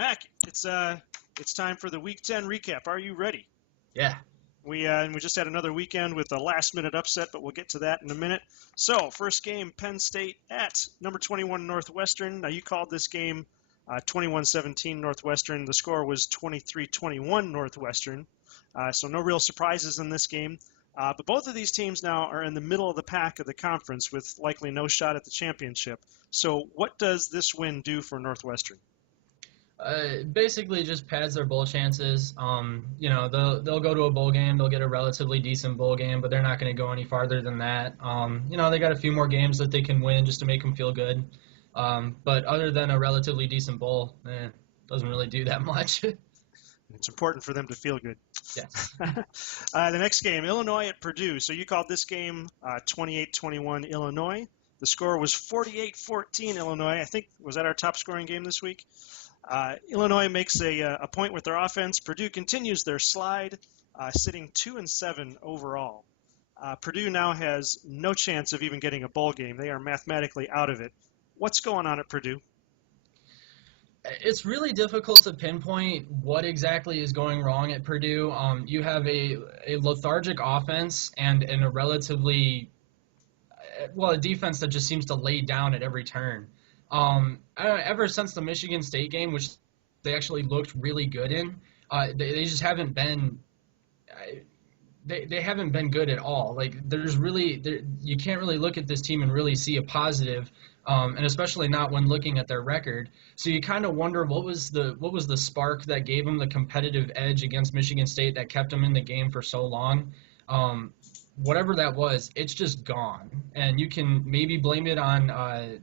Mac, it's time for the Week 10 recap. Are you ready? Yeah. We just had another weekend with a last-minute upset, but we'll get to that in a minute. So, first game, Penn State at number 21 Northwestern. Now, you called this game 21-17 Northwestern. The score was 23-21 Northwestern. So no real surprises in this game. But both of these teams now are in the middle of the pack of the conference with likely no shot at the championship. So what does this win do for Northwestern? Basically just pads their bowl chances. They'll go to a bowl game. They'll get a relatively decent bowl game, but they're not going to go any farther than that. They got a few more games that they can win just to make them feel good. But other than a relatively decent bowl, doesn't really do that much. It's important for them to feel good. Yes. The next game, Illinois at Purdue. So you called this game 28-21 Illinois. The score was 48-14 Illinois. I think, was that our top scoring game this week? Illinois makes a point with their offense. Purdue continues their slide, sitting 2-7 overall. Purdue now has no chance of even getting a bowl game. They are mathematically out of it. What's going on at Purdue? It's really difficult to pinpoint what exactly is going wrong at Purdue. You have a lethargic offense and a relatively, a defense that just seems to lay down at every turn. Ever since the Michigan State game, which they actually looked really good in, they just haven't been. They haven't been good at all. Like you can't really look at this team and really see a positive, and especially not when looking at their record. So you kind of wonder what was the spark that gave them the competitive edge against Michigan State that kept them in the game for so long. Whatever that was, it's just gone. And you can maybe blame it on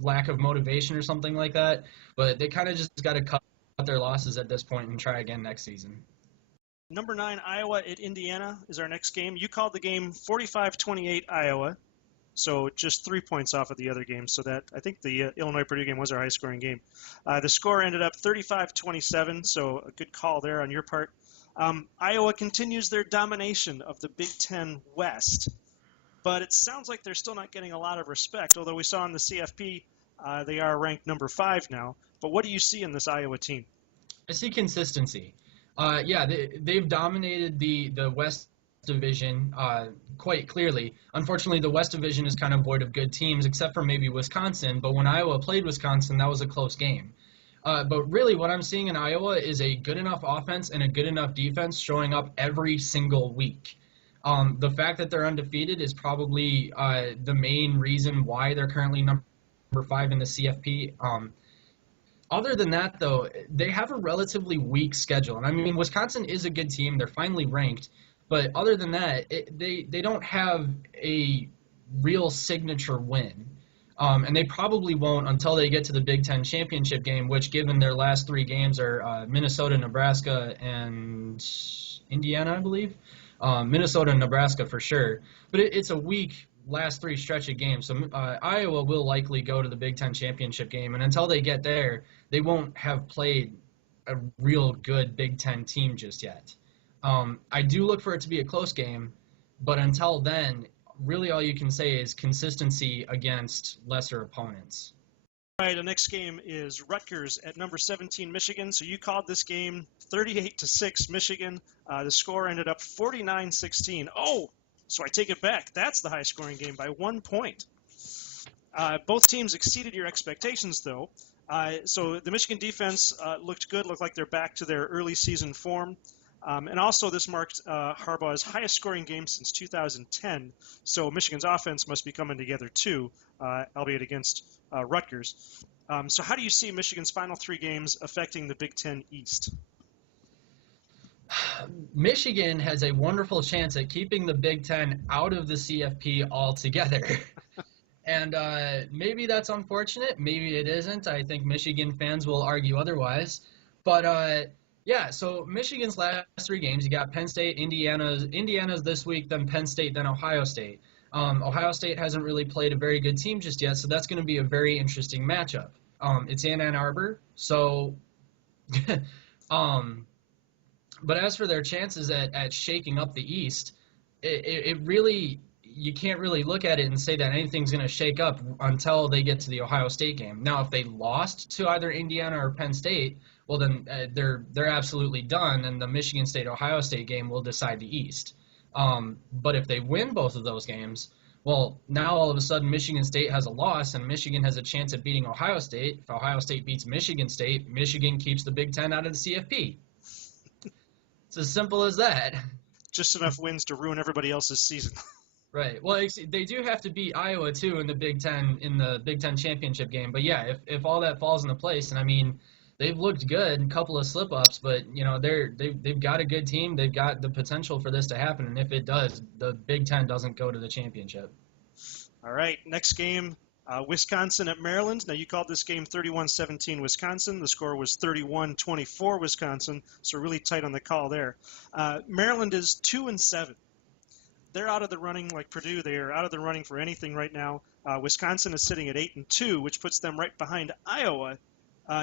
lack of motivation or something like that, but they kind of just got to cut their losses at this point and try again next season. Number 9, Iowa at Indiana is our next game. You called the game 45-28 Iowa, so just 3 points off of the other game. So that I think the Illinois-Purdue game was our high-scoring game. The score ended up 35-27, so a good call there on your part. Iowa continues their domination of the Big Ten West, but it sounds like they're still not getting a lot of respect, although we saw in the CFP they are ranked number 5 now. But what do you see in this Iowa team? I see consistency. They've dominated the West Division quite clearly. Unfortunately, the West Division is kind of void of good teams, except for maybe Wisconsin. But when Iowa played Wisconsin, that was a close game. But really what I'm seeing in Iowa is a good enough offense and a good enough defense showing up every single week. The fact that they're undefeated is probably the main reason why they're currently number 5 in the CFP. Other than that, though, they have a relatively weak schedule. And I mean, Wisconsin is a good team. They're finally ranked. But other than that, they don't have a real signature win. And they probably won't until they get to the Big Ten championship game, which, given their last 3 games, are Minnesota, Nebraska, and Indiana, I believe. Minnesota and Nebraska for sure. But it's a weak last 3 stretch of games. So Iowa will likely go to the Big Ten championship game. And until they get there, they won't have played a real good Big Ten team just yet. I do look for it to be a close game, but until then, really all you can say is consistency against lesser opponents. All right, the next game is Rutgers at number 17 Michigan. So you called this game 38-6 Michigan. The score ended up 49-16. Oh, so I take it back. That's the high-scoring game by 1 point. Both teams exceeded your expectations, though. So the Michigan defense looked good, looked like they're back to their early season form. And also this marked Harbaugh's highest scoring game since 2010. So Michigan's offense must be coming together too, albeit against Rutgers. So how do you see Michigan's final 3 games affecting the Big Ten East? Michigan has a wonderful chance at keeping the Big Ten out of the CFP altogether. And maybe that's unfortunate. Maybe it isn't. I think Michigan fans will argue otherwise. But so Michigan's last 3 games, you got Penn State, Indiana's this week, then Penn State, then Ohio State. Ohio State hasn't really played a very good team just yet, so that's going to be a very interesting matchup. It's in Ann Arbor, so but as for their chances at shaking up the East, it really, you can't really look at it and say that anything's going to shake up until they get to the Ohio State game. Now, if they lost to either Indiana or Penn State, well, then they're absolutely done, and the Michigan State-Ohio State game will decide the East. But if they win both of those games, well, now all of a sudden Michigan State has a loss, and Michigan has a chance at beating Ohio State. If Ohio State beats Michigan State, Michigan keeps the Big Ten out of the CFP. It's as simple as that. Just enough wins to ruin everybody else's season. Right. Well, they do have to beat Iowa too in the Big Ten championship game. But yeah, if all that falls into place, and I mean, they've looked good, a couple of slip-ups, but they've got a good team. They've got the potential for this to happen, and if it does, the Big Ten doesn't go to the championship. All right, next game, Wisconsin at Maryland. Now, you called this game 31-17 Wisconsin. The score was 31-24 Wisconsin, so really tight on the call there. Maryland is 2-7. They're out of the running like Purdue. They are out of the running for anything right now. Wisconsin is sitting at 8-2, which puts them right behind Iowa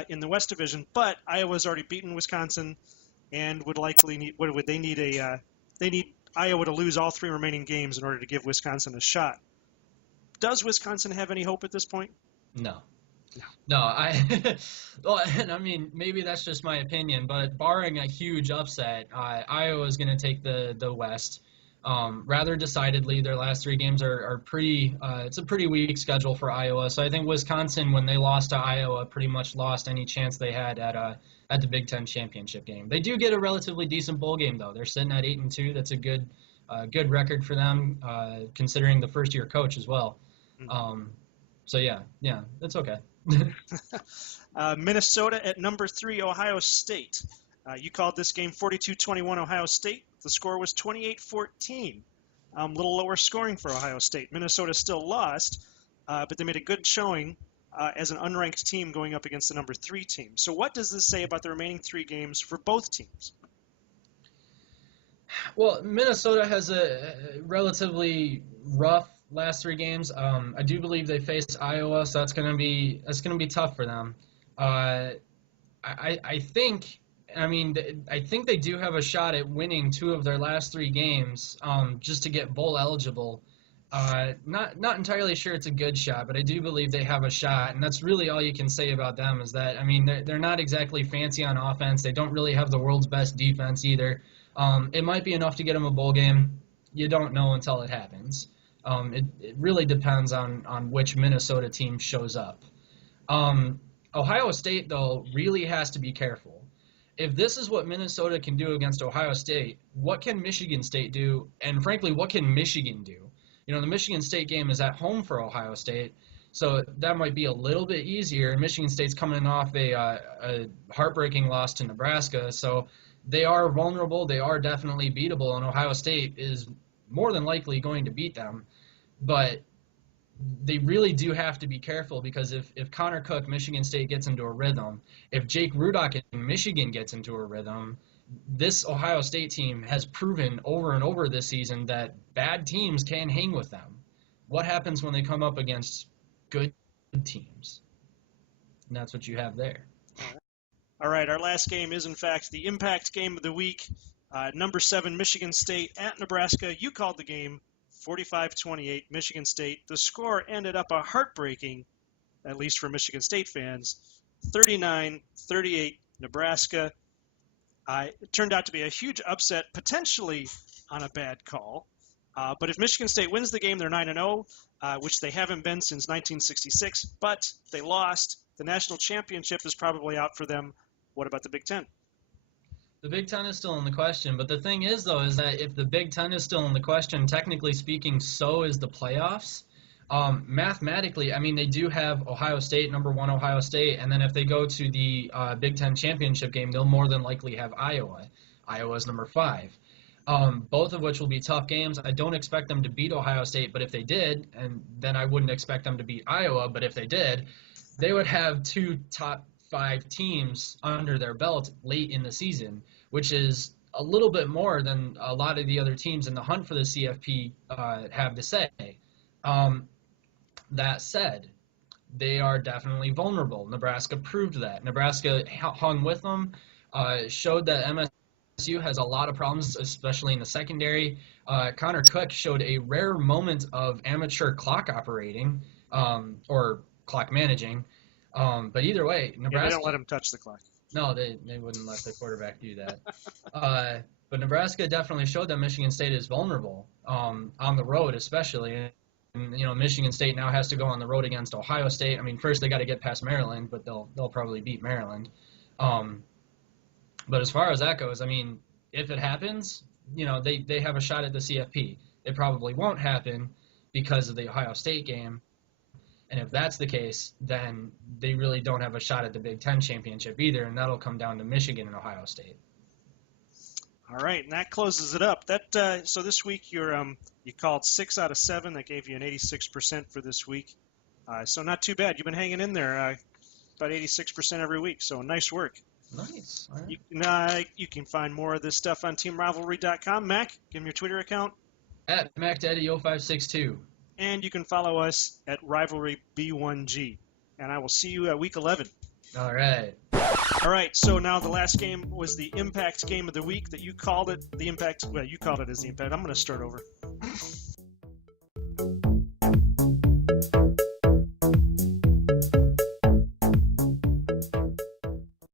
in the West Division. But Iowa's already beaten Wisconsin and would likely need – what would they need? They need Iowa to lose all 3 remaining games in order to give Wisconsin a shot. Does Wisconsin have any hope at this point? No. Well, and I mean, maybe that's just my opinion, but barring a huge upset, Iowa is going to take the West. Rather decidedly, their last 3 games are pretty. It's a pretty weak schedule for Iowa, so I think Wisconsin, when they lost to Iowa, pretty much lost any chance they had at the Big Ten championship game. They do get a relatively decent bowl game though. They're sitting at 8-2. That's a good record for them, considering the first year coach as well. So yeah, that's okay. Minnesota at number 3, Ohio State. You called this game 42-21 Ohio State. The score was 28-14. A little lower scoring for Ohio State. Minnesota still lost, but they made a good showing as an unranked team going up against the number 3 team. So what does this say about the remaining 3 games for both teams? Well, Minnesota has a relatively rough last 3 games. I do believe they faced Iowa, so that's gonna be tough for them. I think they do have a shot at winning 2 of their last 3 games, just to get bowl eligible. Not entirely sure it's a good shot, but I do believe they have a shot, and that's really all you can say about them. Is that, I mean, they're not exactly fancy on offense. They don't really have the world's best defense either. It might be enough to get them a bowl game. You don't know until it happens. It really depends on which Minnesota team shows up. Ohio State, though, really has to be careful. If this is what Minnesota can do against Ohio State, what can Michigan State do? And frankly, what can Michigan do? The Michigan State game is at home for Ohio State, so that might be a little bit easier. Michigan State's coming off a heartbreaking loss to Nebraska, so they are vulnerable. They are definitely beatable, and Ohio State is more than likely going to beat them. But they really do have to be careful, because if Connor Cook, Michigan State, gets into a rhythm, if Jake Rudock in Michigan gets into a rhythm, this Ohio State team has proven over and over this season that bad teams can hang with them. What happens when they come up against good teams? And that's what you have there. All right, our last game is, in fact, the impact game of the week. Number 7, Michigan State at Nebraska. You called the game 45-28, Michigan State. The score ended up a heartbreaking, at least for Michigan State fans, 39-38, Nebraska. It turned out to be a huge upset, potentially on a bad call. But if Michigan State wins the game, they're 9-0, which they haven't been since 1966. But they lost. The national championship is probably out for them. What about the Big Ten? The Big Ten is still in the question, but the thing is, though, is that if the Big Ten is still in the question, technically speaking, so is the playoffs. Mathematically, I mean, they do have Ohio State, number 1 Ohio State, and then if they go to the Big Ten championship game, they'll more than likely have Iowa. Iowa's number 5. Both of which will be tough games. I don't expect them to beat Ohio State, but if they did, and then I wouldn't expect them to beat Iowa, but if they did, they would have 2 top 5 teams under their belt late in the season, which is a little bit more than a lot of the other teams in the hunt for the CFP have to say. That said, they are definitely vulnerable. Nebraska proved that. Nebraska hung with them, showed that LSU has a lot of problems, especially in the secondary. Connor Cook showed a rare moment of amateur clock operating or clock managing. But either way, Nebraska. Yeah, they don't let him touch the clock. No, they wouldn't let the quarterback do that. But Nebraska definitely showed that Michigan State is vulnerable on the road, especially. And, Michigan State now has to go on the road against Ohio State. I mean, first they got to get past Maryland, but they'll probably beat Maryland. But as far as that goes, I mean, if it happens, they have a shot at the CFP. It probably won't happen because of the Ohio State game. And if that's the case, then they really don't have a shot at the Big Ten championship either, and that'll come down to Michigan and Ohio State. All right, and that closes it up. So this week you called 6 out of 7. That gave you an 86% for this week. So not too bad. You've been hanging in there about 86% every week. So nice work. Nice. All right. You can find more of this stuff on TeamRivalry.com. Mac, give me your Twitter account. At MacDaddy0562. And you can follow us at RivalryB1G. And I will see you at week 11. All right. All right, so now the last game was the Impact game of the week that you called it. The Impact, well, you called it as the Impact. I'm going to start over.